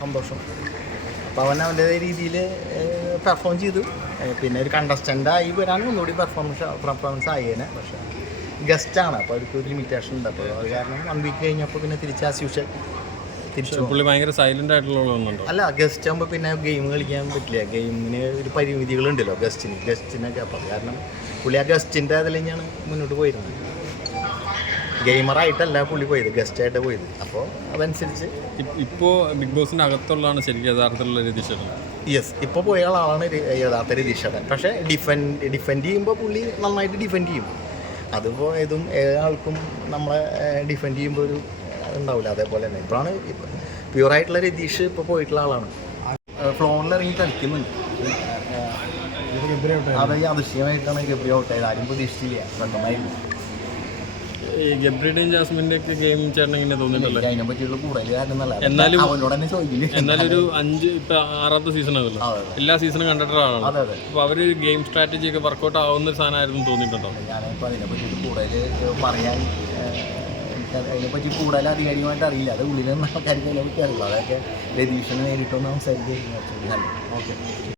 സന്തോഷം. അപ്പോൾ അവൻ അവന്റെ രീതിയിൽ പെർഫോം ചെയ്തു. പിന്നെ ഒരു കണ്ടസ്റ്റന്റായി വരാനും ഒന്നുകൂടി പെർഫോമൻസ് പെർഫോമൻസ് ആയേനെ. പക്ഷേ ഗസ്റ്റാണ് അപ്പോൾ അവർക്ക് ഒരു ലിമിറ്റേഷൻ ഉണ്ട്. അപ്പോൾ അത് കാരണം വൺ വീക്ക് കഴിഞ്ഞപ്പോൾ പിന്നെ തിരിച്ച് ആസ് യൂഷ്വൽ. പുള്ളി ഭയങ്കര സൈലന്റ് ആയിട്ടുള്ള അല്ല ഗസ്റ്റ് ആകുമ്പോൾ പിന്നെ ഗെയിം കളിക്കാൻ പറ്റില്ല. ഗെയിമിന് ഒരു പരിമിതികളുണ്ടല്ലോ ഗസ്റ്റിന് ഗസ്റ്റിനൊക്കെ അപ്പോൾ കാരണം പുള്ളി ആ ഗസ്റ്റിന്റെ അതിൽ തന്നെയാണ് മുന്നോട്ട് പോയിരുന്നത്. ഗെയിമറായിട്ടല്ല പുള്ളി പോയത് ഗസ്റ്റായിട്ട് പോയത് അപ്പോൾ അതനുസരിച്ച് ഇപ്പോൾ ബിഗ് ബോസിന്റെ അകത്തുള്ളതാണ് ശരിക്കും യഥാർത്ഥത്തിലുള്ള രതീഷ് യെസ് ഇപ്പോൾ പോയ ആളാണ് യഥാർത്ഥ രതീഷ് രതീഷേട്ടൻ പക്ഷേ ഡിഫെൻഡ് ഡിഫെൻഡ് ചെയ്യുമ്പോൾ പുള്ളി നന്നായിട്ട് ഡിഫെൻഡ് ചെയ്യും അതിപ്പോൾ ഏതും ഏതാൾക്കും നമ്മളെ ഡിഫെൻഡ് ചെയ്യുമ്പോൾ ഒരു ഉണ്ടാവില്ല അതേപോലെ തന്നെ ഇപ്പോഴാണ് പ്യുവറായിട്ടുള്ള രതീഷ് ഇപ്പോൾ പോയിട്ടുള്ള ആളാണ് ഫ്ലോറിൽ ഇറങ്ങി കളിക്കുന്നുണ്ട് അത് യാദൃശ്യമായിട്ടാണ് ഗബ്രി ഔട്ടായത് ആരും പ്രതീക്ഷിച്ചില്ല പെട്ടെന്നായിരുന്നു ഈ ഗബ്രിയുടെയും ജാസ്മിന്റെ ഒക്കെ ഗെയിം ചേട്ടൻ ഇങ്ങനെ തോന്നിയിട്ടില്ല അതിനെ പറ്റിയുള്ള കൂടുതൽ കാര്യം എന്നല്ല. എന്നാലും അവനോട് തന്നെ ചോദിക്കില്ല എന്നാലും ഒരു അഞ്ച് ഇപ്പൊ ആറാമത്തെ സീസൺ ആണല്ലോ. എല്ലാ സീസണും കണ്ടിട്ടുള്ള ആളാണ് അതെ അതെ. അപ്പൊ അവർ ഗെയിം സ്ട്രാറ്റജി ഒക്കെ വർക്കൗട്ട് ആവുന്ന ഒരു സാധനമായിരുന്നു തോന്നിയിട്ടുണ്ടോ? ഞാനിപ്പോൾ അതിനെ പറ്റിയിട്ട് കൂടുതൽ പറയാൻ അതിനെപ്പറ്റി കൂടുതൽ അധികാരികമായിട്ട് അറിയില്ല. അത് ഉള്ളിൽ നിന്ന് ആൾക്കാർക്ക് അതിനെ പറ്റി അറിയില്ല. അതൊക്കെ രതീഷിനെ നേരിട്ടൊന്ന് സംസാരിക്കുന്നത് ഓക്കെ.